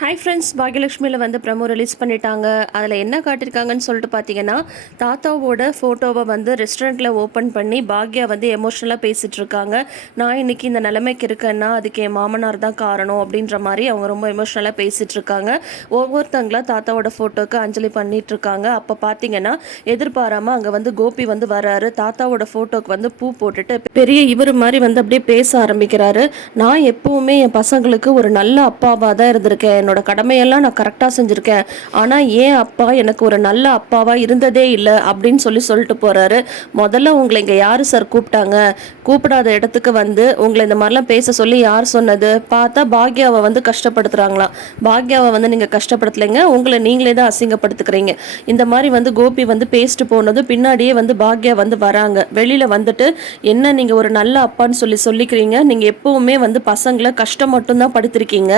Hi friends பாக்யலட்சுமியில் வந்து promo release பண்ணிட்டாங்க. அதில் என்ன காட்டியிருக்காங்கன்னு சொல்லிட்டு பார்த்தீங்கன்னா தாத்தாவோட ஃபோட்டோவை வந்து ரெஸ்டாரண்ட்டில் ஓப்பன் பண்ணி பாக்யா வந்து எமோஷ்னலாக பேசிகிட்டு இருக்காங்க நான் இன்றைக்கி இந்த நிலைமைக்கு இருக்கேன்னா அதுக்கு என் மாமனார் தான் காரணம் அப்படின்ற மாதிரி அவங்க ரொம்ப எமோஷ்னலாக பேசிகிட்டு இருக்காங்க ஒவ்வொருத்தங்களாக தாத்தாவோட ஃபோட்டோக்கு அஞ்சலி பண்ணிகிட்டு இருக்காங்க அப்போ பார்த்தீங்கன்னா எதிர்பாராமல் அங்கே வந்து கோபி வந்து வராரு. தாத்தாவோட ஃபோட்டோக்கு வந்து பூ போட்டுட்டு பெரிய இவர் மாதிரி வந்து அப்படியே பேச ஆரம்பிக்கிறாரு. நான் எப்போவுமே என் பசங்களுக்கு ஒரு நல்ல அப்பாவாக தான் இருந்திருக்கேன். என்னோட கடமையெல்லாம் நான் கரெக்டாக செஞ்சுருக்கேன். ஆனால் ஏன் அப்பா எனக்கு ஒரு நல்ல அப்பாவாக இருந்ததே இல்லை அப்படின்னு சொல்லி சொல்லிட்டு போகிறாரு முதல்ல உங்களை இங்கே யார் சார் கூப்பிட்டாங்க? கூப்பிடாத இடத்துக்கு வந்து உங்களை இந்த மாதிரிலாம் பேச சொல்லி யார் சொன்னது? பார்த்தா பாக்யாவை வந்து கஷ்டப்படுத்துகிறாங்களாம் பாக்யாவை வந்து நீங்கள் கஷ்டப்படுத்தலைங்க உங்களை நீங்களே தான் அசிங்கப்படுத்துக்கிறீங்க. இந்த மாதிரி வந்து கோபி வந்து பேசிட்டு போனது பின்னாடியே வந்து பாக்யா வந்து வராங்க. வெளியில் வந்துட்டு என்ன நீங்கள் ஒரு நல்ல அப்பான்னு சொல்லி சொல்லிக்கிறீங்க? நீங்கள் எப்பவுமே வந்து பசங்களை கஷ்டம் மட்டும்தான் படுத்திருக்கீங்க.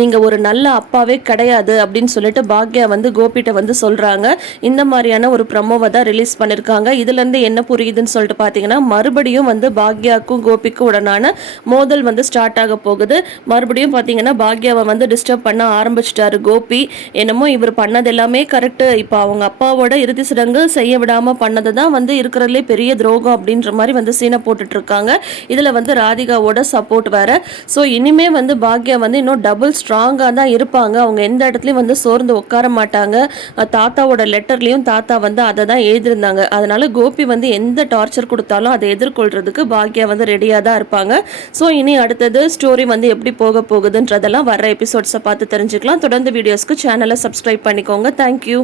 நீங்கள் ஒரு நல்ல அப்பாவே கிடையாது அப்படின்னு சொல்லிட்டு பாக்யா வந்து கோபிட்ட வந்து சொல்றாங்க. இந்த மாதிரியான ஒரு ப்ரமோவை தான் ரிலீஸ் பண்ணிருக்காங்க. இதுல இருந்து என்ன புரியுதுன்னு சொல்லிட்டு பாத்தீங்கன்னா மறுபடியும் வந்து பாக்யாக்கும் கோபிக்கும் உடனான மோதல் வந்து ஸ்டார்ட் ஆக போகுது. மறுபடியும் பாத்தீங்கன்னா பாக்யாவை வந்து டிஸ்டர்ப் பண்ண ஆரம்பிச்சிட்டாரு கோபி. என்னமோ இவர் பண்ணது எல்லாமே கரெக்ட் இப்போ அவங்க அப்பாவோட இறுதி சடங்கு செய்ய விடாம பண்ணது தான் வந்து இருக்கிறதுலே பெரிய துரோகம் அப்படின்ற மாதிரி வந்து சீனை போட்டுட்டு இருக்காங்க. இதுல வந்து ராதிகாவோட சப்போர்ட் வேற. ஸோ இனிமே வந்து பாக்யா வந்து இன்னும் டபுள் ஸ்ட்ராங்காக தான் இருப்பாங்க. அவங்க எந்த இடத்துலையும் வந்து சோர்ந்து உட்கார மாட்டாங்க. தாத்தாவோட லெட்டர்லேயும் தாத்தா வந்து அதை தான் எழுதியிருந்தாங்க. அதனால கோபி வந்து எந்த டார்ச்சர் கொடுத்தாலும் அதை எதிர்கொள்றதுக்கு பாக்யா வந்து ரெடியாக தான் இருப்பாங்க. ஸோ இனி அடுத்தது ஸ்டோரி வந்து எப்படி போக போகுதுன்றதெல்லாம் வர எபிசோட்ஸை பார்த்து தெரிஞ்சுக்கலாம். தொடர்ந்து வீடியோஸ்க்கு சேனலை சப்ஸ்கிரைப் பண்ணிக்கோங்க. தேங்க்யூ